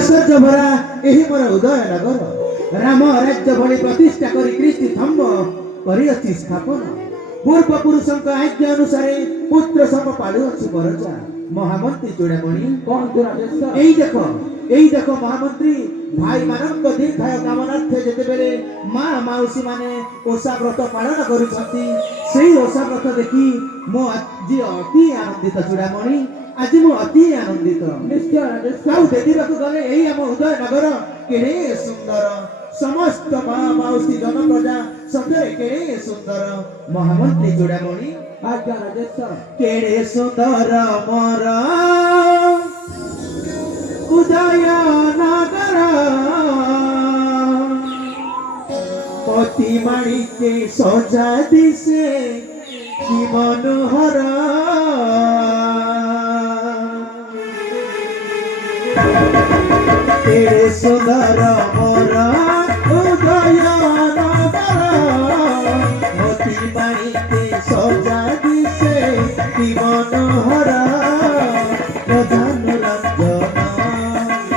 ଐশ্বର୍ଯ୍ୟ ଭରା ଏହି ମୋର ଉଦୟ ନଗର ରାମ ରାଜ୍ୟ ଭଳି ପ୍ରତିଷ୍ଠା କରି କ୍ରିସ୍ତି ଧର୍ମ କରିଅଛି ସ୍ଥାପନ। ପୂର୍ବ ପୁରୁଷଙ୍କ ଆଜ୍ଞା ଅନୁସାରେ ପୁତ୍ର ସମ ପାଳୁଅଛି ପରଜା। ମହାମନ୍ତ୍ରୀ ଚୂଡ଼ାମଣି ଏଇ ଦେଖ ମହାମନ୍ତ୍ରୀ ଭାଇମାନଙ୍କ ଦୀର୍ଘାୟ କାମନାର୍ଥେ ଯେତେବେଳେ ମା ମାଉସୀ ମାନେ ଓଷା ବ୍ରତ ପାଳନ କରୁଛନ୍ତି, ସେଇ ଓଷା ବ୍ରତ ଦେଖି ମୁଁ ଆଜି ଅତି ଆନନ୍ଦିତ। ଚୂଡ଼ାମଣି ଆଜି ମୁଁ ଅତି ଆନନ୍ଦିତ। ଆଉ ଦେଖିବାକୁ ଗଲେ ଏଇ ଆମ ଉଦୟ ନଗର କେଡ଼େ ସୁନ୍ଦର। ସମସ୍ତ ମା ମାଉସୀ ଜନପ୍ରଜା ସତରେ କେଡ଼େ ସୁନ୍ଦର। ମହାମନ୍ତ୍ରୀ ଚୂଡ଼ାମଣି କେଡ଼େ ସୁନ୍ଦର ମୋର উদয় নগর অতি মাণিকে সজা দিছে কি মনোহর তেরে সুন্দর মোর উদয় নগর অতি মাণিকে সজা দিছে কি মনোহর প্রধান রঞ্জন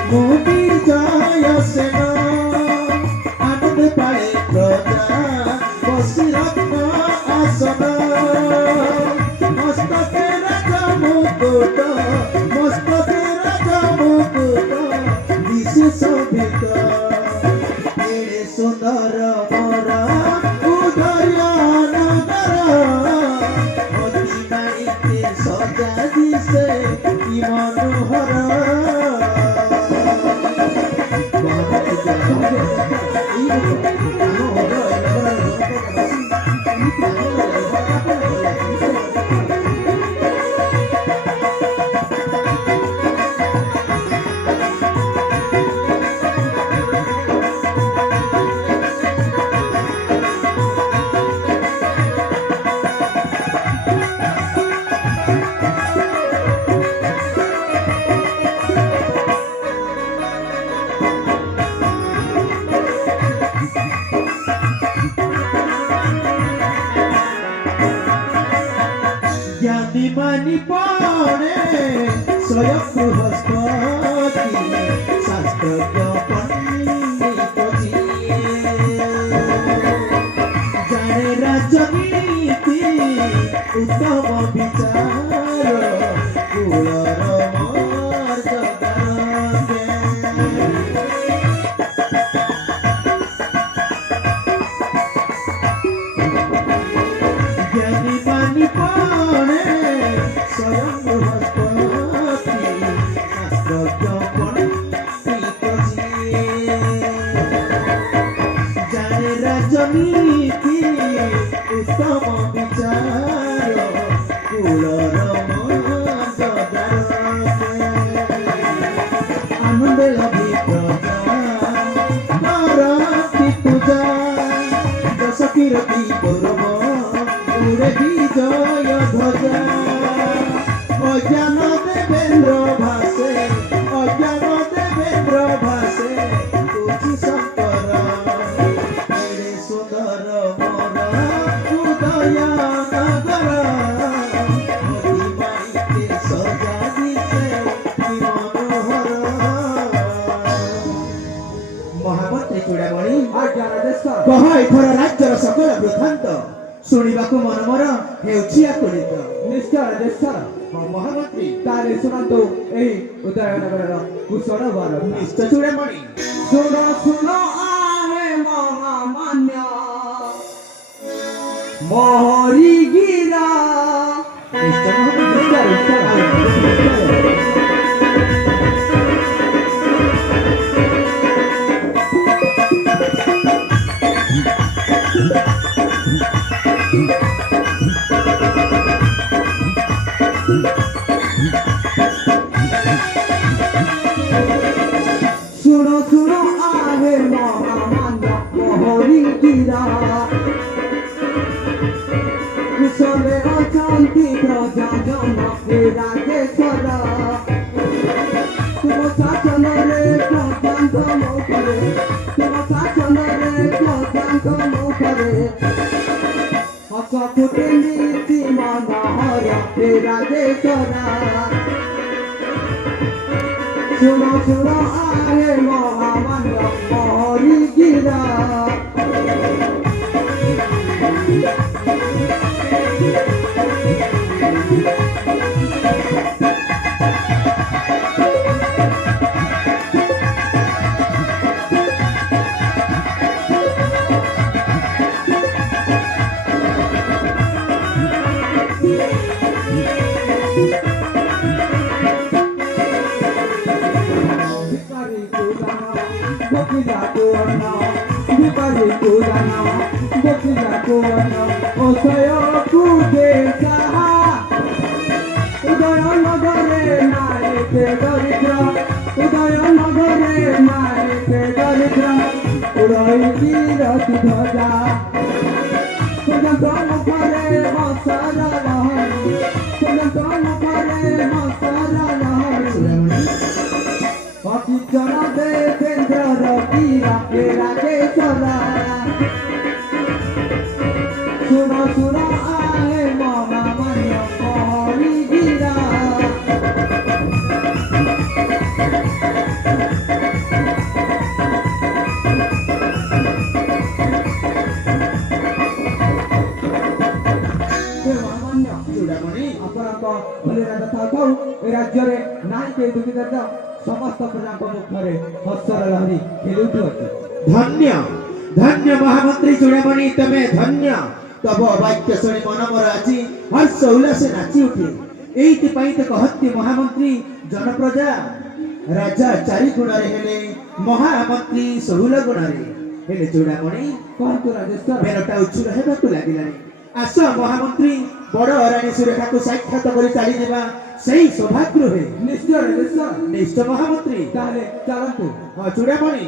মুদির জয় সেন আনন্দ পায়ে প্রজা বসি রত্ন আসন মস্তকে রাজা মুকুট মস্তকে রাজা মুকুট দিশে শোভিত এড়ে সুন্দর মোর উদয় নগর অতি মাণিকে সজা দিছে কি মনোহর জ্ঞানী মানি পড়ে স্বয়ং বৃহস্পতি শাস্ত্রজ্ঞ পণ্ডিত জানে রাজনীতি উত্তম বিচার কুলর জ্ঞানী মানি পড়ে স্বয়ং বৃহস্পতি শাস্ত্রজ্ঞ পণ্ডিত জানে রাজনীতি উত্তম বিচার কুলর আনন্দে লভি প্রজা করতি পূজা দশ কীর্তি পূর্ব উড়ে বিজয় ধ্বজা অজ্ঞান দেবেন্দ্র ভাসে অজ্ঞান দেবেন্দ্র ভাসে তুচি শঙ্কর এড়ে সুন্দর মোর উদয় নগর অতি মাণিকে সজা দিছে কি মনোহর। মহামନ୍ତ୍ରୀ চূড়ামଣି কহ এথର ରାଜ୍ୟର সকଳ ବୃତ୍ତାନ୍ତ ଶୁଣିବାକୁ ମନ ମୋର ହେଉଛି ଆକୁଳିତ। ନିଶ୍ଚୟ ନିଶ୍ଚୟ ମହାମନ୍ତ୍ରୀ ତାହେଲେ ଶୁଣନ୍ତୁ ଏହି ଉଦୟନଗରର କୁଶଳ ବାର। ନିଶ୍ଚୟ ଚୂଡ଼ାମଣି ଶୁଣ ଶୁଣ ଆହେ ମହାମାନ୍ୟ ମୋହରି ଗିରା ନିଶ୍ଚୟ ଶୁଣ ଶୁଣ ଆହେ ମହାମାନ୍ୟ ମୋହରି ଗିରା କୁଶଳେ ଅଛନ୍ତି ପ୍ରଜା ଜନ ରାଜେଶ୍ୱର ତୁମ ଶାସନରେ ପ୍ରଜାଙ୍କ ମୁଖରେ ତୁମ ଶାସନରେ ପ୍ରଜାଙ୍କ ମୁଖରେ ହସ ଫୁଟେ ନୀତି ମନୋହର ରାଜେଶ୍ୱର ଶୁଣ ଶୁଣ ଆରେ ମହାମାନ୍ୟ ମରିଗିରା Bipari kudana, bokija kudana, osayo kudesa. Udaya nagare naike daridra, udaya nagare naike daridra. Udai kirati dhaja, kujantam khare masara lahari, kujantam khare masara lahari. Pakijana devendra rakira kera kesara. Suna suna ahe mama manya kori gira. ଚୂଡ଼ାମଣି ଆପଣଙ୍କ ଭଳିଆ କଥା କହୁ ଏ ରାଜ୍ୟରେ ନାହିଁ କେହି ଦୁଃଖିତ ସମସ୍ତ ପ୍ରଜାଙ୍କ ମୁଖରେ ହସର ଲହରୀ ଖେଳୁଅଛି। ଧନ୍ୟ ଧନ୍ୟ ମହାମନ୍ତ୍ରୀ ଚୂଡ଼ାମଣି ତମେ ଧନ୍ୟ ତବ ବାକ୍ୟ ଶୁଣି ମନ ମୋର ଆଜି ହର୍ଷ ଉଲ୍ଲାସେ ନାଚି ଉଠେ। ଏଇଥିପାଇଁ ତ କହନ୍ତି ମହାମନ୍ତ୍ରୀ ଜନପ୍ରଜା ରାଜା ଚାରି ଗୁଣରେ ହେଲେ ମହାମନ୍ତ୍ରୀ 16 ଗୁଣରେ ହେଲେ ଚୂଡ଼ାମଣି କହନ୍ତୁ ରାଜେଶ୍ୱର। ବେଲଟା ଉଚ୍ଛୁଳ ହେବାକୁ ଲାଗିଲାଣି। ଆସ ମହାମନ୍ତ୍ରୀ ବଡ଼ ରାଣୀ ସୁରେଖାକୁ ସାକ୍ଷାତ କରି ଚାଲିଯିବା ସେଇ ସଭାଗୃହେ। ନିଶ୍ଚୟ ରାଜେଶ୍ୱର। ନିଶ୍ଚୟ ମହାମନ୍ତ୍ରୀ। ତାହେଲେ ଚାଲନ୍ତୁ। ଚୂଡ଼ାମଣି